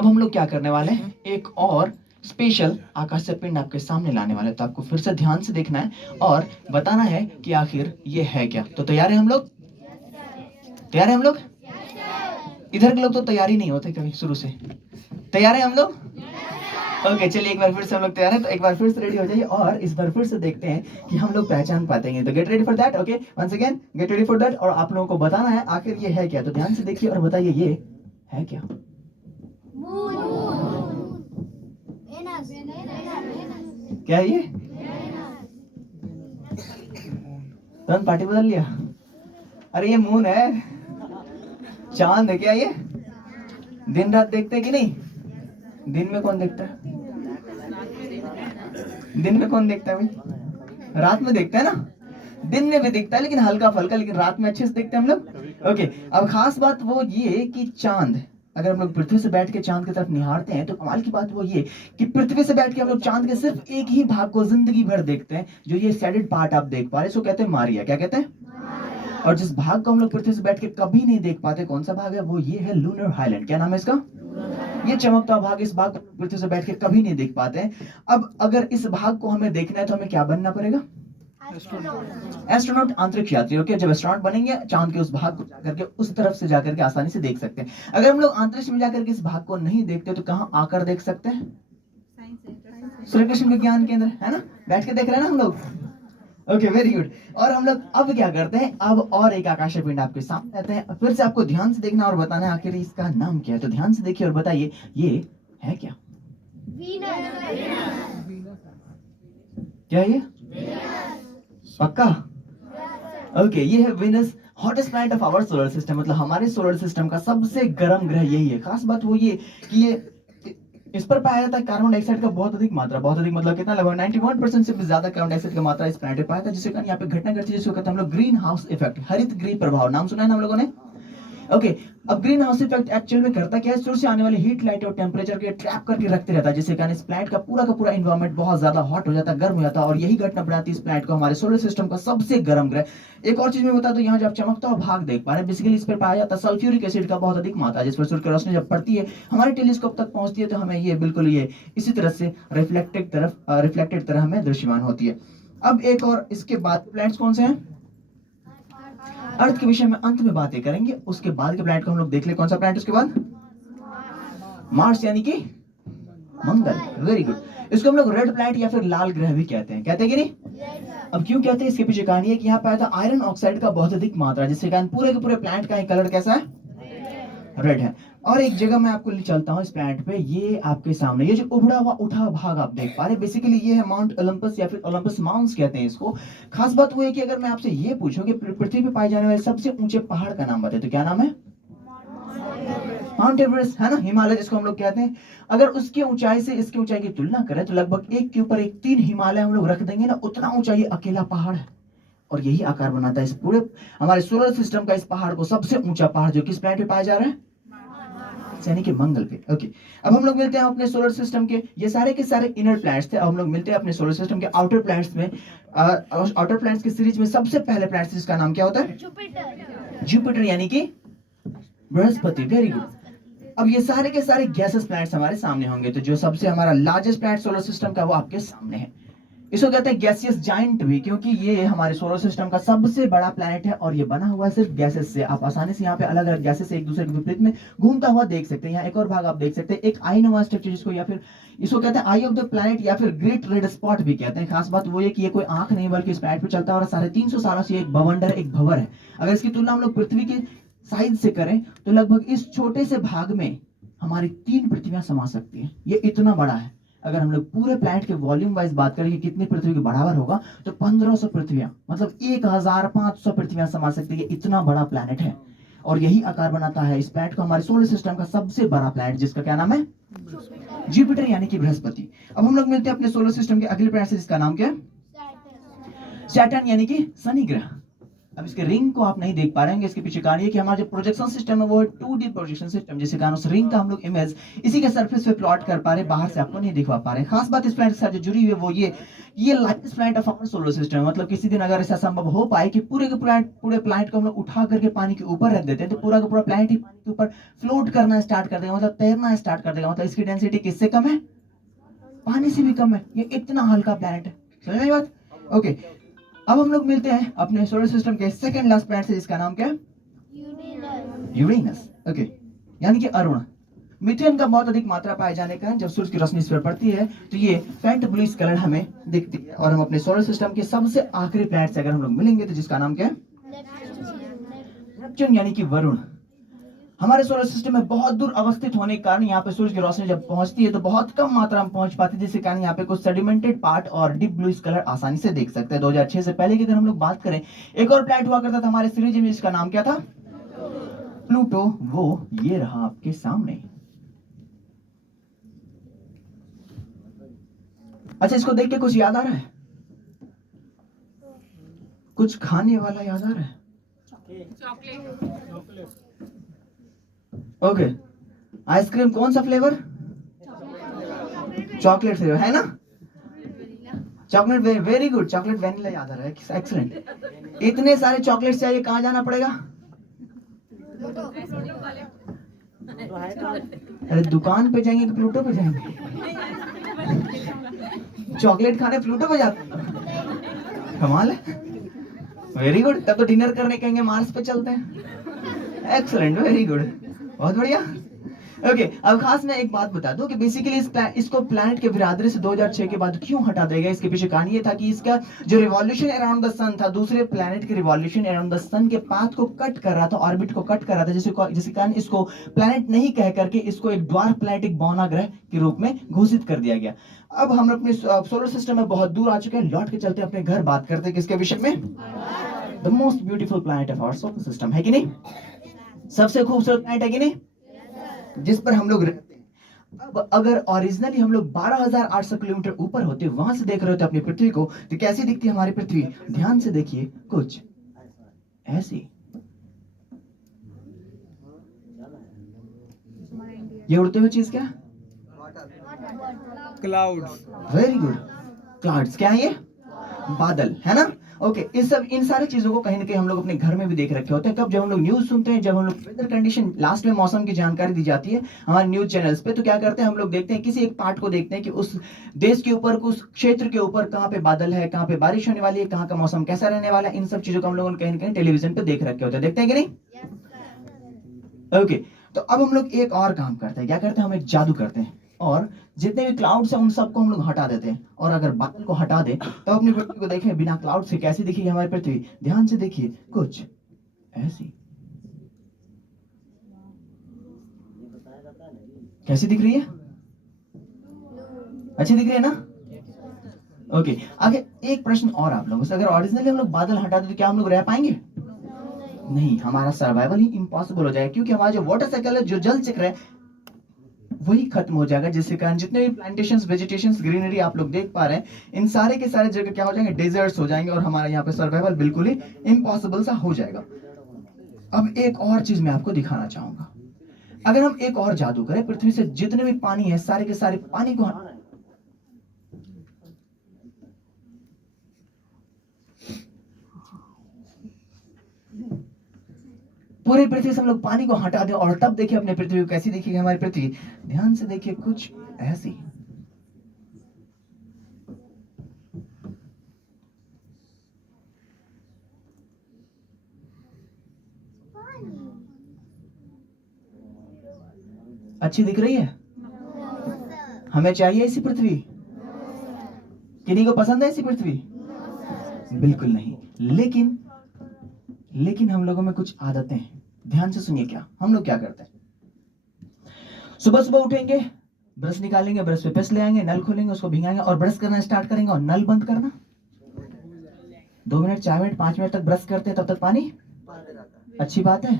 अब हम लोग क्या करने वाले हैं, एक और स्पेशल आकाशीय पिंड आपके सामने लाने वाले हैं। तो आपको फिर से ध्यान से देखना है और बताना है कि आखिर ये है क्या। तो तैयार है हम लोग? तैयार है हम लोग? इधर के लोग तो तैयार ही नहीं होते कभी शुरू से। तैयार है हम लोग? ओके चलिए, एक बार फिर से हम लोग तैयार हैं, तो एक बार फिर से रेडी हो जाइए और इस बार फिर से देखते हैं कि हम लोग पहचान पाते हैं। तो get ready for that. Okay once again get ready for that. और आप लोगों को बताना है आखिर ये है क्या। तो ध्यान से देखिए और बताइए ये है क्या। क्या है ये? तुरंत पार्टी बदल लिया। अरे ये मून है, चांद है क्या ये? दिन रात देखते हैं कि नहीं? दिन में कौन देखता है? दिन में कौन देखता है भाई? रात में देखता है ना। दिन में भी दिखता है लेकिन हल्का फल्का, लेकिन रात में अच्छे से देखते हैं हम लोग। ओके अब खास बात वो ये कि चांद, अगर हम लोग पृथ्वी से बैठ के चांद की तरफ निहारते हैं तो कमाल की बात वो ये कि पृथ्वी से बैठ के हम लोग चांद के सिर्फ एक ही भाग को जिंदगी भर देखते हैं। जो ये शेडेड पार्ट आप देख पा रहे हैं इसको कहते हैं मारिया। क्या कहते हैं? और जिस भाग को हम लोग पृथ्वी से बैठ के कभी नहीं देख पाते, कौन सा भाग है वो? ये है लूनर हाईलैंड। क्या नाम है इसका? ये चमकता भाग, इस भाग को पृथ्वी से बैठ के कभी नहीं देख पाते हैं। अब अगर इस भाग को हमें देखना है तो हमें क्या बनना पड़ेगा? एस्ट्रोनॉट, अंतरिक्ष यात्री। ओके जब एस्ट्रोनॉट बनेंगे चांद के उस भाग को जाकर के उस तरफ से जाकर के आसानी से देख सकते हैं। अगर हम लोग अंतरिक्ष में जाकर के इस भाग को नहीं देखते तो कहां आकर देख सकते हैं? सूर्य कृष्ण विज्ञान केंद्र है ना, बैठ के देख रहे हैं ना हम लोग। Okay very good. और हम लोग अब क्या करते हैं, अब और एक आकाशीय पिंड आपके सामने आते हैं। फिर से आपको ध्यान से देखना और बताना है आखिर इसका नाम क्या है। तो ध्यान से देखिए और बताइए ये है क्या। क्या है ये? पक्का? ओके ये है Venus, hottest planet of our solar system. मतलब हमारे सोलर सिस्टम का सबसे गर्म ग्रह यही है। खास बात वो ये कि ये इस पर पाया जाता है कार्बन डाइऑक्साइड का बहुत अधिक मात्रा। बहुत अधिक मतलब कितना? लगभग 91% से भी ज्यादा कार्बन डाइऑक्साइड की मात्रा इस प्लैनेट पे पाया जाता है, जिसके कारण यहाँ पे घटना घटती है जिसको कहते हैं हम लोग ग्रीन हाउस इफेक्ट, हरित गृह प्रभाव। नाम सुना है ना हम लोगों ने? ओके अब ग्रीन हाउस इफेक्ट एक्चुअल में करता क्या है? सूर्य से आने वाली हीट, लाइट और टेम्परेचर के ट्रैप करके रखते रहता है, जिससे कारण इस प्लैनेट का पूरा एनवायरमेंट बहुत ज्यादा हॉट हो जाता है, गर्म हो जाता है। और यही घटना बनाती है इस प्लैनेट को हमारे सोलर सिस्टम का सबसे गर्म ग्रह। एक और चीज मैं बता दूं, यहाँ जब चमकता हुआ भाग देख पा रहे हैं, बेसिकली इस पर पाया जाता है सल्फ्यूरिक एसिड का बहुत अधिक मात्रा, जिस पर सूर्य की रोशनी जब पड़ती है हमारे टेलीस्कोप तक पहुंचती है तो हमें ये बिल्कुल ये इसी तरह से रिफ्लेक्टेड तरह हमें दृश्यमान होती है। अब एक और इसके बाद प्लैनेट्स कौन से हैं? अर्थ के विषय में अंत में बातें करेंगे। उसके बाद के प्लैनेट को हम लोग देख ले। कौन सा प्लैनेट उसके बाद? मार्स यानी कि मंगल। Very good. इसको हम लोग रेड प्लैनेट या फिर लाल ग्रह भी कहते हैं। कहते हैं कि नहीं? अब क्यों कहते हैं इसके पीछे कहानी है कि यहाँ पाया था आयरन ऑक्साइड का बहुत अधिक मात्रा, जिसके कारण पूरे के पूरे प्लैनेट का कलर कैसा है? रेड है। और एक जगह मैं आपको ले चलता हूँ इस प्लैनेट पे, ये आपके सामने ये जो उभड़ा हुआ उठा भाग आप देख पा रहे हैं, बेसिकली ये है माउंट ओलंपस या फिर ओलंपस माउंट्स कहते हैं इसको। खास बात वो है कि अगर मैं आपसे ये पूछूं कि पृथ्वी पे पाए जाने वाले सबसे ऊंचे पहाड़ का नाम बताए तो क्या नाम है? माउंट एवरेस्ट है ना, हिमालय जिसको हम लोग कहते हैं। अगर उसकी ऊंचाई से इसकी ऊंचाई की तुलना करें तो लगभग एक के ऊपर एक 3 हिमालय हम लोग रख देंगे ना, उतना ऊंचा ये अकेला पहाड़ है। और यही आकार बनाता है इस पूरे हमारे सोलर सिस्टम का, इस पहाड़ को सबसे ऊंचा पहाड़ जो किस प्लैनेट पे पाया जा रहा है? यानी कि मंगल पे। ओके अब हम लोग मिलते हैं अपने सोलर सिस्टम के, ये सारे के सारे इनर प्लैनेट्स थे। अब हम लोग मिलते हैं अपने सोलर सिस्टम के आउटर प्लैनेट्स में। आउटर प्लैनेट्स की सीरीज में सबसे पहले प्लैनेट जिसका नाम क्या होता है? जुपिटर। जुपिटर यानी कि बृहस्पति। Very good. अब ये सारे के सारे गैसेस प्लैनेट्स हमारे सामने होंगे। तो जो सबसे हमारा लार्जेस्ट प्लैनेट सोलर सिस्टम का वो आपके सामने है। इसको कहते हैं गैसियस जाइंट भी, क्योंकि ये हमारे सोलर सिस्टम का सबसे बड़ा प्लैनेट है और ये बना हुआ है सिर्फ गैसेस से। आप आसानी से यहाँ पे अलग अलग गैसेस से एक दूसरे के विपरीत में घूमता हुआ देख सकते हैं। यहाँ एक और भाग आप देख सकते हैं, एक आई नुमा स्ट्रक्चर, जिसको या फिर इसको कहते हैं आई ऑफ द प्लैनेट या फिर ग्रेट रेड स्पॉट भी कहते हैं। खास बात वो है कि ये कोई आंख नहीं बल्कि इस प्लैनेट पे चलता है और 350 सालों से एक भवंडर, एक भंवर है। अगर इसकी तुलना हम लोग पृथ्वी के साइज से करें तो लगभग इस छोटे से भाग में हमारी 3 पृथ्वियां समा सकती है। ये इतना बड़ा है। अगर हम लोग पूरे प्लैनेट के वॉल्यूम वाइज बात करें कि कितनी पृथ्वी के बराबर होगा तो 1500 पृथ्वियां, मतलब 1500 पृथ्वियां समा सकती है। इतना बड़ा प्लैनेट है और यही आकार बनाता है इस प्लैनेट को हमारे सोलर सिस्टम का सबसे बड़ा प्लैनेट, जिसका क्या नाम है? जुपिटर यानी कि बृहस्पति। अब हम लोग मिलते हैं अपने सोलर सिस्टम के अगले प्लैनेट से, जिसका नाम क्या है? सैटर्न यानी कि शनि ग्रह। अब इसके रिंग को आप नहीं देख पा रहे होंगे, इसके पीछे कारण ये कि हमारा जो प्रोजेक्शन सिस्टम है वो है 2D प्रोजेक्शन सिस्टम, जिसके कारण उस रिंग का हम लोग इमेज इसी के सरफेस पे प्लॉट कर पा रहे, बाहर से आपको नहीं दिखवा पा रहे। खास बात इस प्लैनेट के साथ जो जुड़ी हुई है वो ये largest planet of our solar system, मतलब किसी दिन अगर ऐसा संभव हो पाए कि पूरे प्लैनेट को हम लोग उठा करके पानी के ऊपर रख देते हैं, तो पूरा का पूरा प्लैनेट ही पानी के ऊपर फ्लोट करना स्टार्ट कर देगा, मतलब तैरना स्टार्ट कर देगा। मतलब इसकी डेंसिटी किससे कम है? पानी से भी कम है। ये इतना हल्का प्लैनेट है, समझ में आई बात? ओके, अब हम लोग मिलते हैं अपने सोलर सिस्टम के सेकंड लास्ट प्लैनेट से, जिसका नाम क्या है? यूरेनस। ओके, यानी कि अरुण। मीथेन का बहुत अधिक मात्रा पाए जाने का, जब सूरज की रोशनी इस पर पड़ती है तो ये फेंट ब्लूइश कलर हमें दिखती है। और हम अपने सोलर सिस्टम के सबसे आखिरी प्लैनेट से अगर हम लोग मिलेंगे तो जिसका नाम क्या है? नेपच्यून, यानी कि वरुण। हमारे सोलर सिस्टम में बहुत दूर अवस्थित होने के कारण यहाँ पे सूरज की रोशनी जब पहुंचती है तो बहुत कम मात्रा में पहुंच पाती है, जिसके कारण यहाँ पे कुछ सेडिमेंटेड पार्ट और डीप ब्लूइश कलर आसानी से देख सकते हैं। 2006 से पहले की अगर हम लोग बात करें, एक और प्लैनेट हुआ करता था हमारे सीरीज में, जिसका नाम क्या था? प्लूटो। वो ये रहा आपके सामने। अच्छा, इसको देख के कुछ याद आ रहा है? कुछ खाने वाला याद आ रहा है? ओके, आइसक्रीम कौन सा फ्लेवर? चॉकलेट फ्लेवर है ना? Chocolate, very good, chocolate vanilla याद आ रहा है, एक्सलेंट। इतने सारे चॉकलेट चाहिए, कहां जाना पड़ेगा? अरे दुकान पे जाएंगे कि प्लूटो पे जाएंगे? चॉकलेट खाने प्लूटो पे जाते हैं? कमाल है, वेरी गुड। तब तो डिनर करने कहेंगे मार्स पे चलते हैं। एक्सलेंट, वेरी गुड, बहुत बढ़िया। ओके, अब खास मैं एक बात बता दूं कि बेसिकली इसको प्लैनेट के बिरादरी से 2006 के बाद क्यों हटा दिया गया। इसके पीछे कारण ये था कि इसका जो रिवॉल्यूशन अराउंड द सन था, दूसरे प्लैनेट के रिवॉल्यूशन अराउंड द सन के पाथ को कट कर रहा था, ऑर्बिट को कट कर रहा था, जिसके कारण इसको प्लैनेट नहीं कह करके इसको एक ड्वार्फ प्लैनेट, एक बौना ग्रह के रूप में घोषित कर दिया गया। अब हम अपने सोलर सिस्टम में बहुत दूर आ चुके हैं, लौट के चलते अपने घर, बात करते हैं किसके विषय में? The most beautiful planet of our solar system, है कि नहीं? सबसे खूबसूरत प्लैनेट है कि नहीं, जिस पर हम लोग रहते हैं। अब अगर ओरिजिनली हम लोग 12,800 किलोमीटर ऊपर होते, वहां से देख रहे होते अपनी पृथ्वी को, तो कैसी दिखती है हमारी पृथ्वी? ध्यान से देखिए, कुछ ऐसी। ये उड़ते हुए चीज क्या? क्लाउड्स। Very good, clouds. क्या है ये? बादल, है ना? ओके, इन सारी चीजों को कहीं ना कहीं हम लोग अपने घर में भी देख रखे होते हैं। कब? जब हम लोग न्यूज सुनते हैं, जब हम लोग वेदर कंडीशन, लास्ट में मौसम की जानकारी दी जाती है हमारे न्यूज चैनल्स पे, तो क्या करते हैं हम लोग? देखते हैं किसी एक पार्ट को, देखते हैं कि उस देश के ऊपर, उस क्षेत्र के ऊपर कहाँ पे बादल है, कहाँ पे बारिश होने वाली है, कहाँ का मौसम कैसा रहने वाला है। इन सब चीजों को हम लोगों ने कहीं ना कहीं टेलीविजन पे देख रखे होते हैं, देखते हैं कि नहीं? ओके, तो अब हम लोग एक और काम करते हैं। क्या करते हैं? हम एक जादू करते हैं और जितने भी क्लाउड्स हैं उन सबको हम लोग हटा देते हैं, और अगर बादल को हटा दे तो अपनी पृथ्वी को देखें बिना क्लाउड से कैसी दिखेगी हमारी पृथ्वी। ध्यान से देखिए, कुछ ऐसी। कैसी दिख रही है? अच्छी दिख रही है ना? ओके, आगे एक प्रश्न और आप लोगों से, अगर ओरिजिनली हम लोग बादल हटा दे तो क्या हम लोग रह पाएंगे? नहीं, हमारा सर्वाइवल ही इम्पॉसिबल हो जाएगा, क्योंकि हमारा जो वाटर साइकिल है, जो जल चक्र है, वही खत्म हो जाएगा, जिसके कारण जितने भी प्लांटेशंस, वेजिटेशंस, ग्रीनरी आप लोग देख पा रहे हैं, इन सारे के सारे जगह क्या हो जाएंगे? डेजर्ट्स हो जाएंगे, और हमारा यहाँ पे सर्वाइवल बिल्कुल ही इम्पॉसिबल सा हो जाएगा। अब एक और चीज मैं आपको दिखाना चाहूंगा। अगर हम एक और जादू करें, पृथ्वी से जितने भी पानी है सारे के सारे पानी को पूरी पृथ्वी से हम लोग पानी को हटा दें, और तब देखिए अपने पृथ्वी को कैसी दिखेगी हमारी पृथ्वी। ध्यान से देखिए, कुछ ऐसी। अच्छी दिख रही है? हमें चाहिए ऐसी पृथ्वी? किन्हीं को पसंद है ऐसी पृथ्वी? बिल्कुल नहीं। लेकिन हम लोगों में कुछ आदतें हैं। ध्यान से सुनिए, क्या हम लोग क्या करते हैं? सुबह सुबह उठेंगे, ब्रश निकालेंगे, ब्रश पे पेस्ट ले आएंगे, नल खोलेंगे, उसको भिंगाएंगे और ब्रश करना स्टार्ट करेंगे, और नल बंद करना। 2 मिनट, 4 मिनट, 5 मिनट तक ब्रश करते हैं, तब तक पानी। अच्छी बात है,